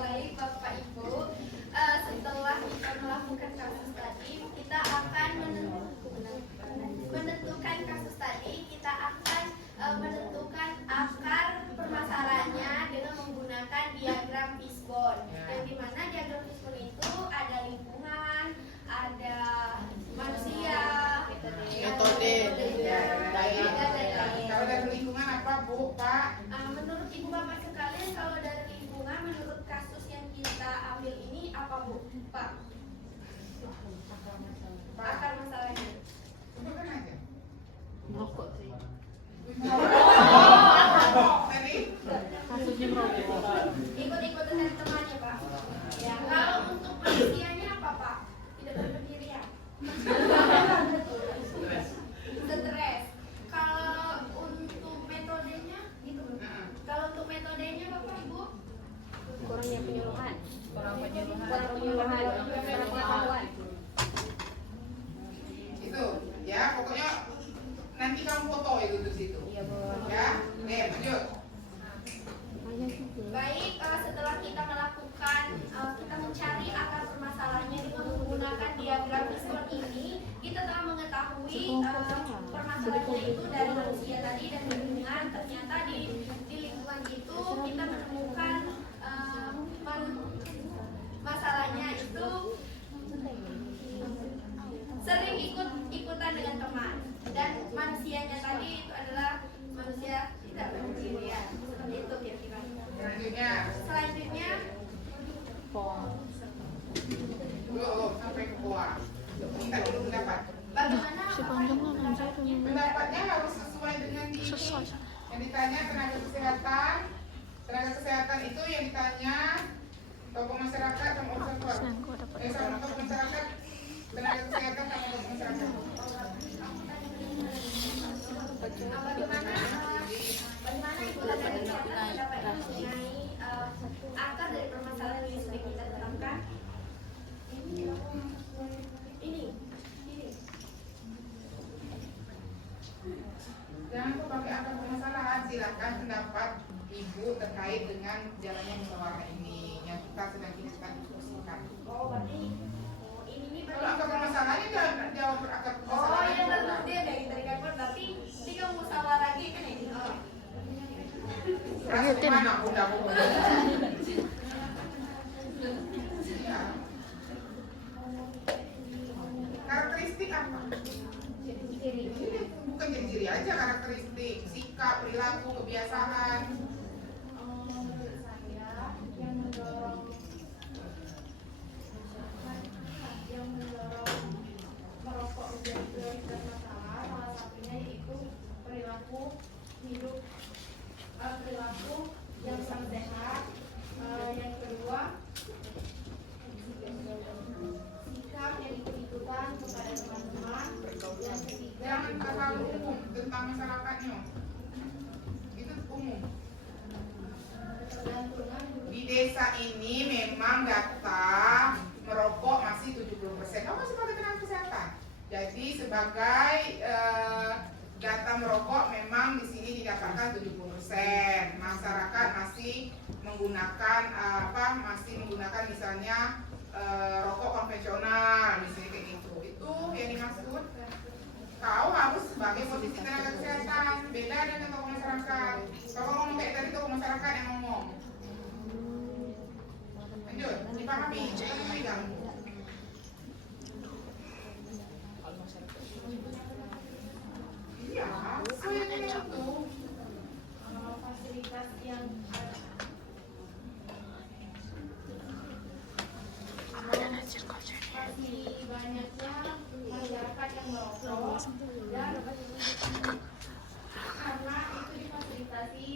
Baik Bapak Ibu, setelah kita melakukan kasus tadi, kita akan menentukan kasus tadi, kita akan menentukan akar permasalahannya dengan menggunakan diagram fishbone. Yang dimana diagram fishbone itu ada lingkungan, ada manusia, metode. Kalau dari lingkungan apa Bu, Pak? Menurut Ibu Bapak sekalian, kalau dari lingkungan, menurut kasus yang kita ambil ini apa Bu, Pak? Akar masalahnya. Sebutkan aja. Merokok sih. Tadi? Kasusnya merokok. Ikut-ikutan dari temannya Pak. Ya, kalau untuk manusianya apa Pak? Tidak berpendirian. Stres. Kalau untuk metodenya, itu Bu. Kalau untuk metodenya Bapak Ibu, Kurangnya penyuluhan. kurang Pengetahuan. Itu, ya pokoknya nanti kamu foto itu di situ. Iya, Bu. Ya, lanjut. baik, setelah kita melakukan, kita mencari akar permasalahannya dengan menggunakan diagram fishbone ini, kita telah mengetahui permasalahannya itu dari manusia tadi dan lingkungan. Ternyata di lingkungan itu kita menemukan masalahnya itu sering ikut-ikutan dengan teman, dan manusianya tadi itu adalah manusia tidak berpendirian. Seperti itu kira-kira. Selanjutnya Belum sampai ke bawah. Minta dulu pendapat. bagaimana Pendapatnya harus sesuai dengan diri. Yang ditanya tenaga kesehatan. Tenaga kesehatan itu yang ditanya tokoh masyarakat sama observer. Sama tokoh masyarakat, tenaga kesehatan sama tokoh masyarakat. bagaimana Ibu tenaga kesehatan pendapatnya mengenai akar dari permasalahan yang sudah kita terangkan? Ini. Jangan lupa pakai akar permasalahan. Silakan pendapat Ibu terkait dengan jalannya musyawarah ini yang kita sedang kita diskusikan. Oh, berarti ini nih Kalau akar permasalahannya jangan jawab akar Oh, permasalahan. yang lalu dia dari kantor, berarti jika musyawarah lagi kan ini. Oh. Rasa mana udah karakteristik apa? Bukan ciri-ciri aja, karakteristik, sikap, perilaku, kebiasaan. Menurut saya yang mendorong merokok menjadi prioritas masalah, salah satunya yaitu perilaku hidup, perilaku yang sangat sehat. Yang kedua, sikap yang ikut-ikutan kepada teman-teman. Yang ketiga, Jangan terlalu umum tentang masyarakatnya. Itu umum. ketergantungan Di desa ini memang data merokok masih 70%. Kamu masih pakai tenaga kesehatan. Jadi sebagai data merokok memang di sini didapatkan 70%. Masyarakat masih menggunakan masih menggunakan misalnya rokok konvensional, misalnya kayak gitu. Itu yang dimaksud. Kau harus sebagai posisi tenaga kesehatan, beda dengan tokoh masyarakat. Kalau ngomong kayak tadi tokoh masyarakat yang ngomong. Lanjut, dipahami, jangan megang. Iya, sesuai dengan itu. fasilitas yang masih banyaknya masyarakat yang merokok, dan karena itu difasilitasi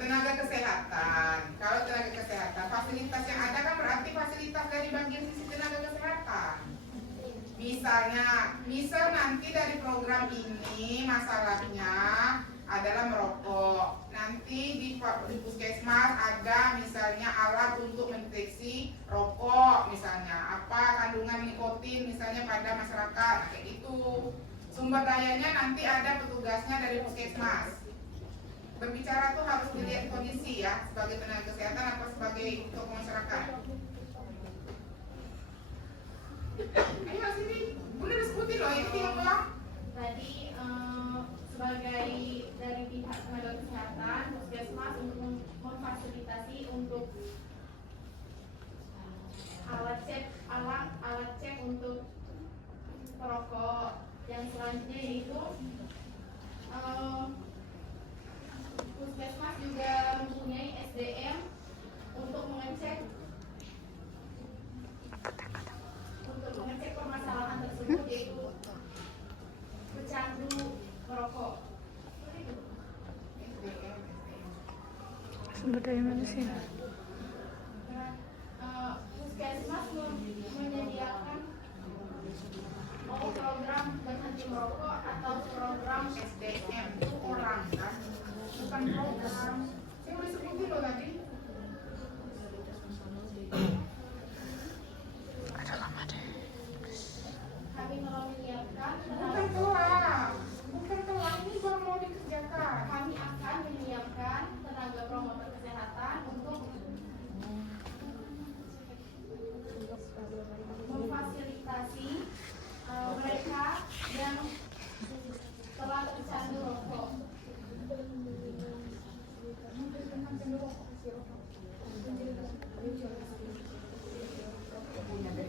Tenaga kesehatan. Kalau tenaga kesehatan, fasilitas yang ada kan berarti fasilitas dari bagian sisi tenaga kesehatan. Misal nanti dari program ini masalahnya adalah merokok. Nanti di puskesmas ada misalnya alat untuk mendeteksi rokok, misalnya apa kandungan nikotin misalnya pada masyarakat, kayak gitu. Sumber dayanya nanti ada petugasnya dari puskesmas. Berbicara tuh harus dilihat kondisi ya. sebagai tenaga kesehatan apa sebagai tokoh masyarakat? Ayo sini, Bunda udah sebutin loh, ini tinggal pulang. Tadi sebagai dari pihak tenaga kesehatan, puskesmas untuk memfasilitasi untuk alat cek untuk perokok. Yang selanjutnya yaitu puskesmas juga mempunyai SDM untuk mengecek permasalahan tersebut, yaitu pecandu merokok. Sumber daya manusia. Puskesmas menyediakan program berhenti merokok atau program SDM itu orang kan, bukan program. Saya udah sebutin loh tadi. Ada lama deh. kami menyiapkan Bukan telah, ini baru mau dikerjakan. kami akan menyiapkan tenaga promotor kesehatan untuk memfasilitasi mereka yang telah tercandu rokok.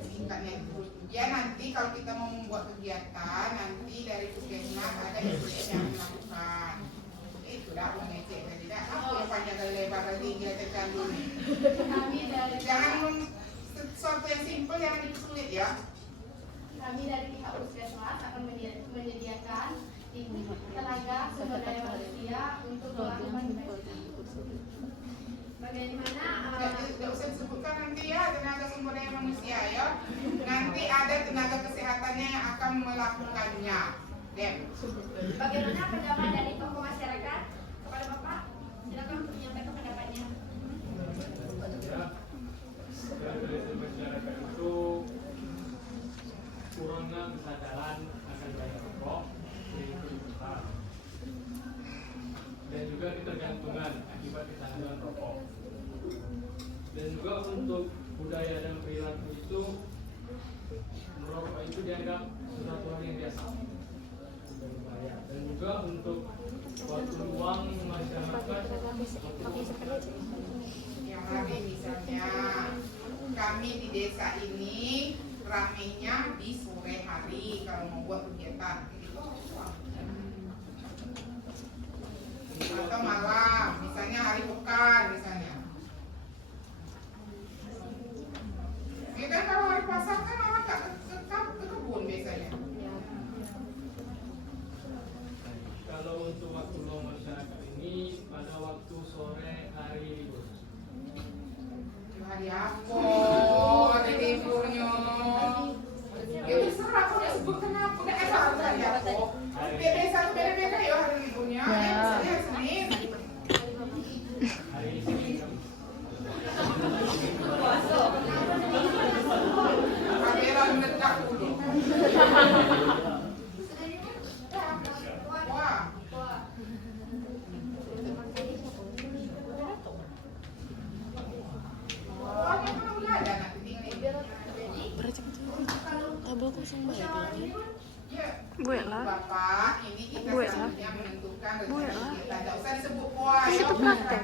Singkatnya itu. Ya nanti kalau kita mau membuat kegiatan, nanti dari puskesmas ada SDM yang melakukan. Itu dah mengecek tadi dah. Apa yang panjang kali lebar tadi dia tercandu nih. Kami dari Jangan sesuatu yang simpel, jangan dipersulit ya. Kami dari pihak puskesmas akan menyediakan tenaga sumber daya manusia untuk melakukan bagaimana Tidak usah disebutkan nanti ya tenaga sumber daya manusia ya. Nanti ada tenaga kesehatannya yang akan melakukannya. Dem. bagaimana pendapat dari tokoh masyarakat kepada Bapak. Silakan untuk menyampaikan pendapatnya. Dari masyarakat itu kurangnya kesadaran akan bahaya rokok yaitu besar, dan juga ketergantungan akibat kecanduan rokok. Dan juga untuk budaya dan perilaku itu, merokok itu dianggap sesuatu hal yang biasa dan berbahaya. Dan juga untuk waktu luang masyarakat Yang rame misalnya kami di desa ini ramenya di sore hari kalau mau buat kegiatan atau malam, misalnya hari pekan misalnya. Ya kan kalau hari pasar kan orang tak ke kebun biasanya. kalau untuk waktu luang masyarakat ini pada waktu sore hari libur. Hari apa? Hari liburnya. Ya terserah kau nak sebutkan apa. Kan ada hari apa. Beda satu beda-beda ya hari liburnya. Ya misalnya hari Senin. Hari Senin Kamera meledak dulu. Wah. Pokoknya kan udah ada nanti tinggal ini. Ya, Buat lah. Bapak, ini kita Buat lah. selanjutnya menentukan Buat rencana lah. kita. Tidak usah disebut poin. Kita praktek.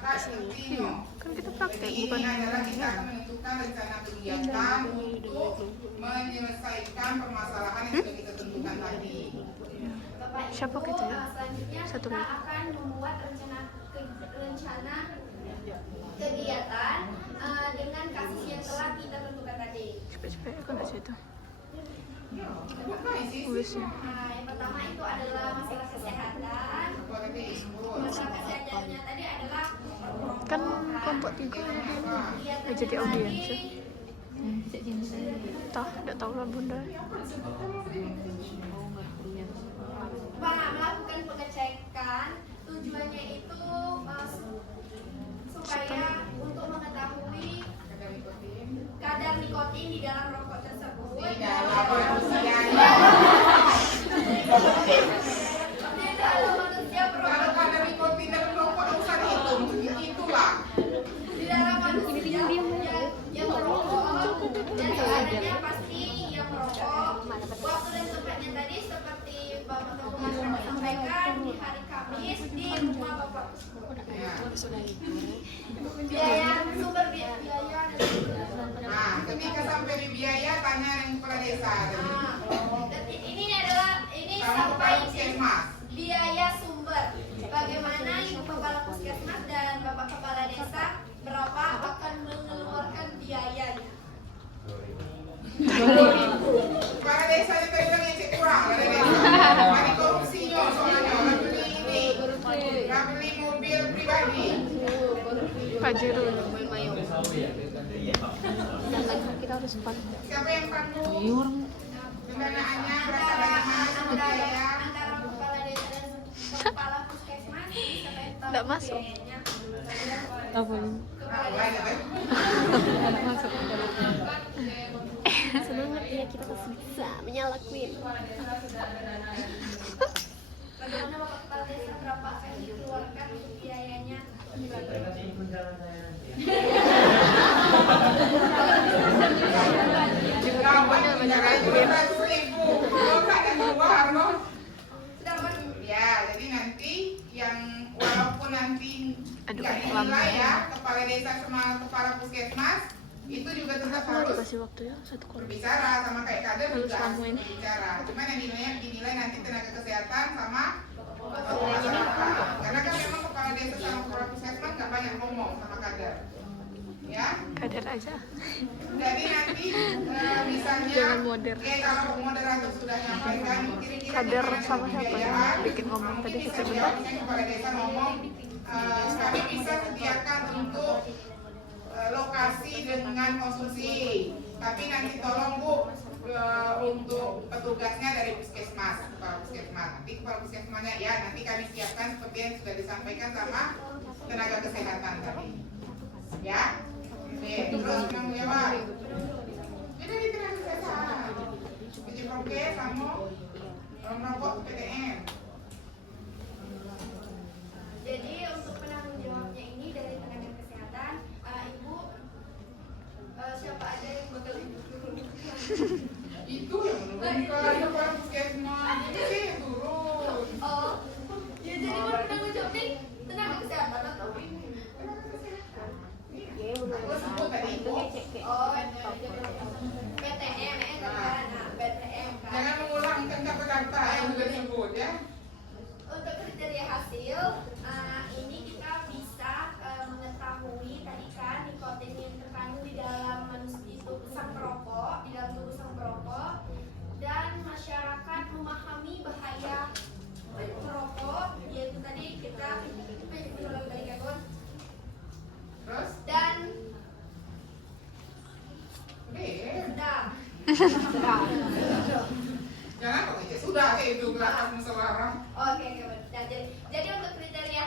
Iya. Kan kita praktek Jadi bukan ini adalah kita akan menentukan rencana kegiatan untuk menyelesaikan permasalahan yang sudah kita tentukan tadi. Bapak Ibu, Siapa kita ya? selanjutnya Satu kita menit. akan membuat rencana kegiatan dengan kasus yang telah kita tentukan tadi. Cepet-cepet aku nak situ. Ya, bukan sih. Wis ya. Yang pertama itu adalah masalah kesehatan. Apa tadi? Masalah kesehatannya tadi adalah Kan kelompok 3 jadi audiens ya. Tah, tidak tahu lah bunda. Pak, melakukan pengecekan tujuannya itu supaya untuk mengetahui kadar nikotin di dalam rokok tersebut. Di dalam manusia. Di dalam manusia Kalau ada nikotin dalam rokok, tak usah dihitung. Itulah. Ya. Biaya sumber biaya dan sumber. Nah, ketika sampai di biaya tanya yang kepala desa tadi. Ini adalah Sama kepala sampai puskesmas. biaya sumber. Bagaimana ibu kepala puskesmas dan bapak kepala desa berapa akan mengeluarkan biayanya? Kepala desanya tadi bilang ngecek kurang ada desa. Mari korupsi yo soalnya orang beli ini, nggak beli mobil pribadi. Pak Jero. Kita harus Siapa yang tanggung? Pendanaannya berasal dari mana? Biaya. Antara kepala desa dan kepala puskesmas bisa tahu Nggak masuk. biayanya. apa ini? Nah, banyak kan? Masuk ke dalam. Semangat ya, kita masih bisa menyalakuin. Bagaimana bapak kepala desa berapa akan dikeluarkan untuk biayanya? Kawan menjaga 200.000. Kalau nggak ada keluar loh. Sedangkan Ya, jadi nanti yang walaupun nanti Aduh, nggak dinilai ya kepala desa sama kepala puskesmas itu juga tetap Mau harus dikasih waktu ya 1 korban. berbicara sama kayak kader Harus juga harus samuin. berbicara. Cuman yang dinilai nanti tenaga kesehatan sama masyarakat. Karena kan memang kepala desa sama kepala puskesmas nggak banyak ngomong sama kader. Ya, Kader aja. jadi nanti misalnya Jangan modern. kalau moderator sudah nyampaikan kira-kira Kader gimana sama dengan siapa yang pembiayaan, bikin ngomong tadi mungkin bisa sebentar. jawab, misalnya kepala desa ngomong kami bisa sediakan untuk lokasi dengan konsumsi, tapi nanti tolong Bu untuk petugasnya dari puskesmas, kepala puskesmas. Nanti kepala puskesmasnya ya nanti kami siapkan seperti yang sudah disampaikan sama tenaga kesehatan tadi. Ya, oke, terus yang jawab. Ini dari tenaga kesehatan. Uji prokes, kamu merokok PTM. jadi untuk penanggung jawabnya ini dari tenaga kesehatan, ibu siapa aja yang bakal ibu turun? Itu yang menurunkan kepala puskesmas. Ini sih yang turun. Oh, ya jadi penanggung jawabnya tenaga kesehatan atau ini? Aku sebut tadi itu. Oh, PTM kan? Nah, PTM kan. Jangan mengulangkan kata-kata yang sudah disebut ya. Untuk kriteria hasil, ini kita bisa mengetahui tadi kan nikotin yang terkandung di dalam itu sang perokok, di dalam tubuh sang perokok, dan masyarakat memahami bahaya perokok, yaitu tadi kita Terus? dan Udah. sudah. Jangan kok aja sudah kayak itu belakang musyawarah. Oke, nah, jadi untuk kriteria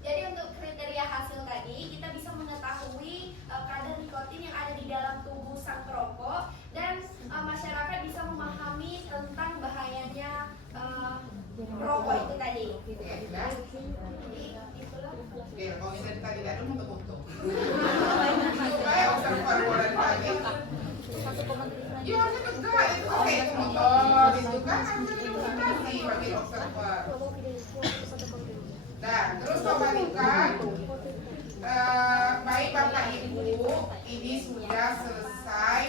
jadi untuk kriteria hasil tadi kita bisa mengetahui kadar nikotin yang ada di dalam tubuh sang perokok dan masyarakat bisa memahami tentang bahayanya rokok itu tadi. Oke, sudah. Jadi itulah. Oke, kalau misalnya tadi tidak ada mau tutup. Supaya observer boleh lagi. Ya harusnya tegak itu kan kayak itu motor itu kan harusnya didemonstrasi bagi observer. Nah, terus kembalikan baik Bapak Ibu ini sudah selesai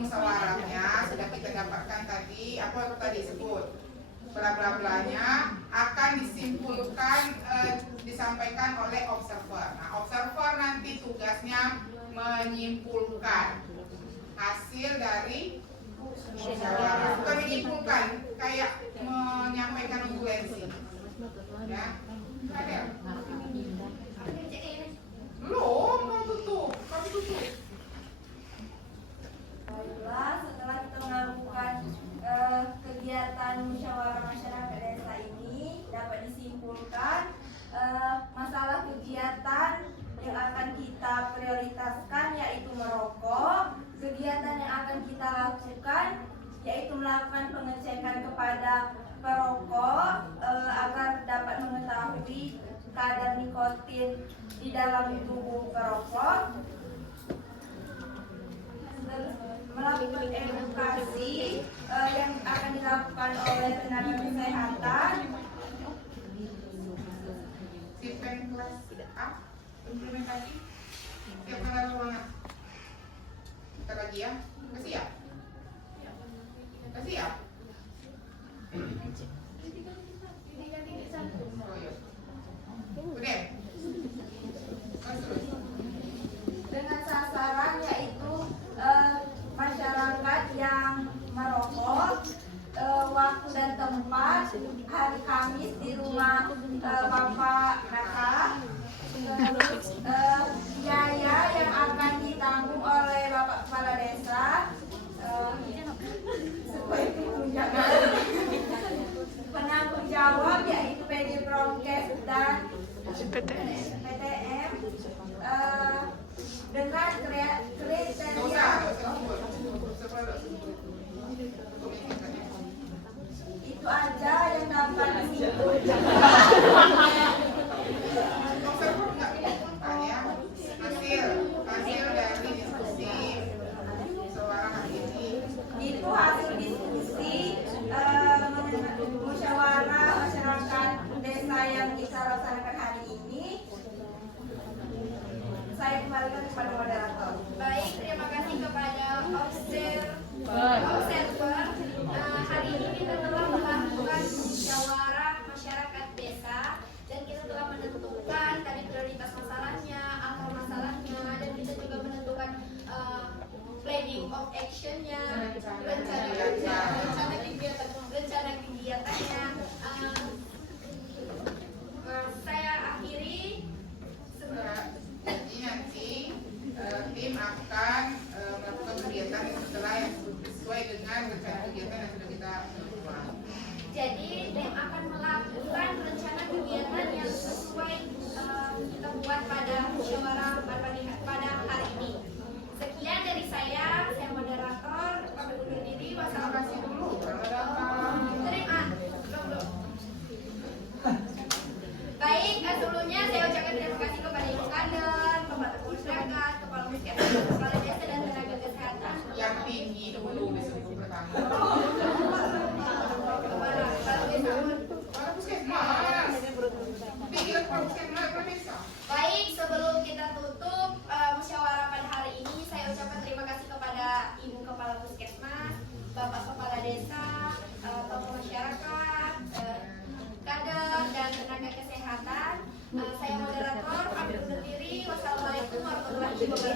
musyawarahnya sudah kita dapatkan tadi apa tadi sebut bla bla blanya akan disimpulkan disampaikan oleh observer. Nah, observer nanti tugasnya menyimpulkan hasil dari musyawarah, bukan menyimpulkan, kayak menyampaikan urgensi. Ya, ada? Belum, kamu tutup. Baiklah, setelah kita melakukan kegiatan musyawarah masyarakat desa ini dapat disimpulkan masalah kegiatan yang akan kita prioritaskan yaitu merokok. Kegiatan yang akan kita lakukan yaitu melakukan pengecekan kepada perokok agar dapat mengetahui kadar nikotin di dalam tubuh perokok. Melakukan edukasi yang akan dilakukan oleh tenaga kesehatan Stipend kelas A implementasi tiap tanggal ruangan. Kita lagi ya, kasih ya, kasih ya. Oh iya. Udah. Terus. Dengan sasaran yaitu masyarakat yang merokok, waktu dan tempat hari Kamis di rumah Bapak Naka, terus biaya yang akan ditanggung oleh Bapak Kepala Desa sebagai penanggung jawab yaitu PD Promkes dan PTS. PTM dengan kriteria itu aja yang dapat disebut. Hasil dari diskusi musyawarah hari ini. Itu hasil diskusi musyawarah masyarakat desa yang kita laksanakan hari ini. Saya kembalikan kepada moderator. Baik, terima kasih kepada observer. Hari ini kita telah melakukan musyawarah masyarakat desa dan kita telah menentukan tadi prioritas masalahnya, akar masalahnya, dan kita juga menentukan planning of actionnya, rencana kerja, rencana kegiatannya. Saya akhiri. Jadi nanti tim akan melakukan kegiatan setelah yang sesuai dengan rencana kegiatan yang sudah kita buat. Jadi tim akan melakukan rencana kegiatan yang sesuai kita buat pada musyawarah pada hari ini. Sekian dari saya moderator, pamit undur diri. Terima kasih dulu. Baik, sebelumnya saya ucapkan terima kasih kepada Ibu Kader, Bapak Tokoh Masyarakat, Kepala Puskesmas, Kepala Desa dan tenaga kesehatan. Yang tinggi dulu disebut pertama. Kepala Puskesmas. Tinggi Kepala Puskesmas Kepala Desa. Baik, sebelum kita tutup musyawarah pada hari ini, saya ucapkan terima kasih kepada Ibu Kepala Puskesmas, Bapak Kepala Desa, Tokoh Masyarakat, kader dan tenaga kesehatan. Saya moderator, pamit undur diri. Wassalamualaikum warahmatullahi wabarakatuh.